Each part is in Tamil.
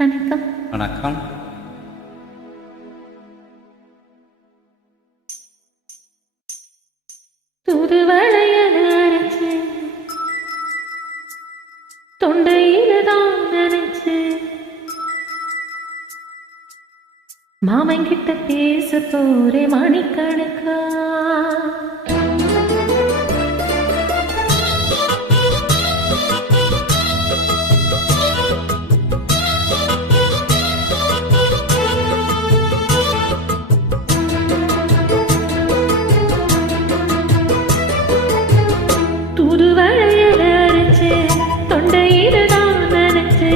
வணக்கம். வணக்கம். தூதுவளையல அரைச்சு தொண்டையில தான் நினைச்சு மாமன் கிட்ட பேச போரே மணிக்கணக்கா. தூதுவளையல அரைச்சு தொண்டையில தான் நினைச்சு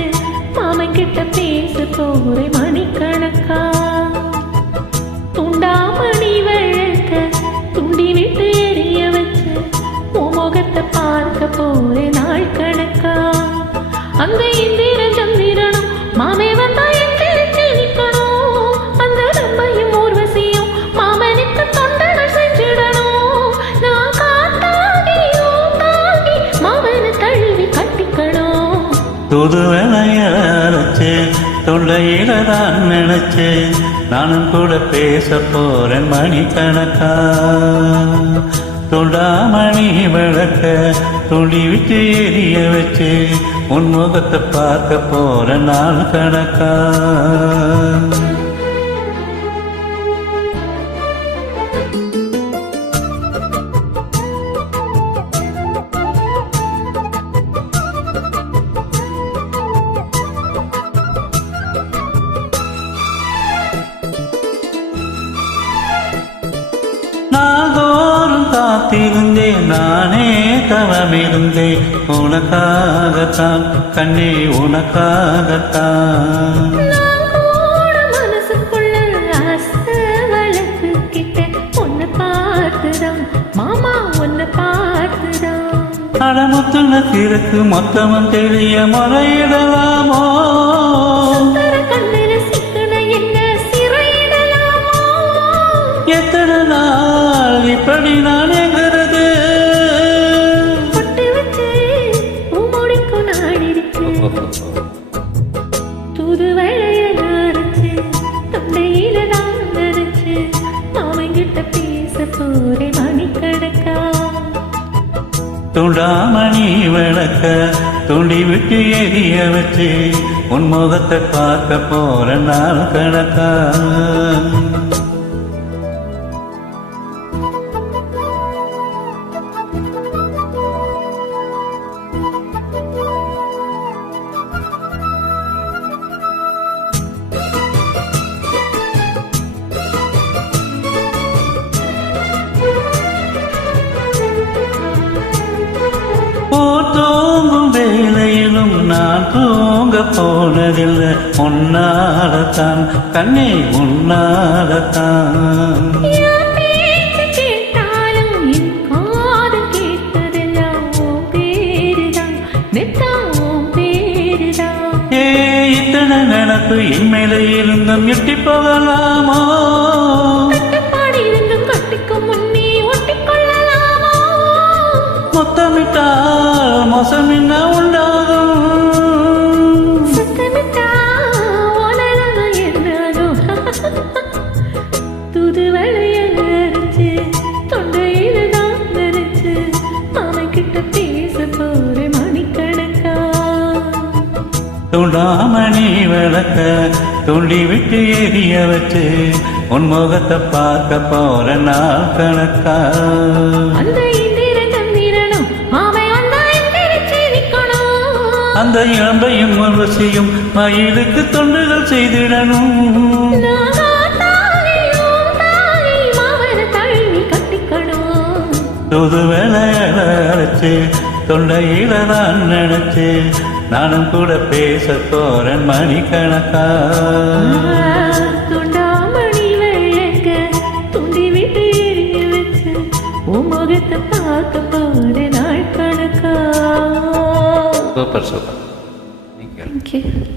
மாமன் கிட்ட பேச போரே மணிக்கணக்கா. துண்டாமணி வழக்க துண்டி விட்டு எரிய வச்சு முகத்தை பார்க்க போரே நாள் கணக்கா. அந்த இந்திர சந்திரனும் மாமே வந்தா எங்களுக்கு நிக்கணும். அந்த நம்பையும் ஊர்வசியும் மாமனுக்கு தொண்டர்கள் செஞ்சிடணும். நான் காத்தாகியோ தாகி மாமனை தழுவி கட்டிக்கணும். தூதுவளைய அரைச்சு தொண்டையில தான் நினைச்சு நானும் கூட பேச போறேன் மணிக்கணக்கா. தொடாமணி விளக்க துளி விட்டு எரிய வச்சு உன் முகத்தை பார்க்க போற நாள் கணக்கா. நாள்தோறும் காத்திருந்தேன் நானே தவமிருந்தேன் உனக்காகத்தான் கண்ணே உனக்காகத்தான். மனசுக்குள்ள ஆசை வளர்த்துக்கிட்ட உன்னை பார்த்துதான் மாமா உன்னை பார்த்துதான். அடமுத்துன திருக்கு மொத்தமும் தெரிய முறையிடலாமோ? கண்ணில சிக்கன என்ன சிறையிடலாமோ? எத்தனை நாள் இப்படி நான் எங்கிறது? பொட்டு வச்சு பூமுடிக்கும் நாடிடுச்சு. தூதுவளையல அரைச்சு தொண்டையில தான் நினைச்சு மாமங்கிட்ட பேச போரே மணிக்கணக்கா. துண்டாமணி விளக்க துண்டி விட்டு எரிய வச்சு உன் முகத்தை பார்க்க போற நாள் கணக்கா. தூங்கும் வேளையிலும் நான் தூங்க போனதில்லை உன்னாலத்தான் கண்ணே உன்னாலத்தான். இத்தனை நினப்பு என் மேலே இருந்தும் எட்டி போகலாமோ? முத்தமிட்டால் மோசம் என்ன உண்டாகும்? தூதுவளையல அரைச்சு தொண்டையில தான் நினைச்சு மாமன் கிட்ட பேச போரே மணிக்கணக்கா. துண்டாமணி விளக்க துண்டி விட்டு எரிய வச்சு உன் முகத்தை பார்க்க போற நாள் கணக்கா. அந்த இந்திர சந்திரனும் மாமை வந்தா எந்திரிச்சு நிக்கணும். அந்த இளம்பையும் உர்வசியும் மயிலுக்கு தொண்டுகள் செய்திடணும். மாமனை தழுவி கட்டிக்கணும். தூதுவளையல அரைச்சு தொண்டையில நான் நினைச்சு நானும் கூட பேச போறேன் மணிக்கணக்கா. துண்டாமணி விளக்க துண்டி விட்டு எரிய வச்சு உன் முகத்தை பார்க்க போற நாள் கணக்கா. Super super. Thank you.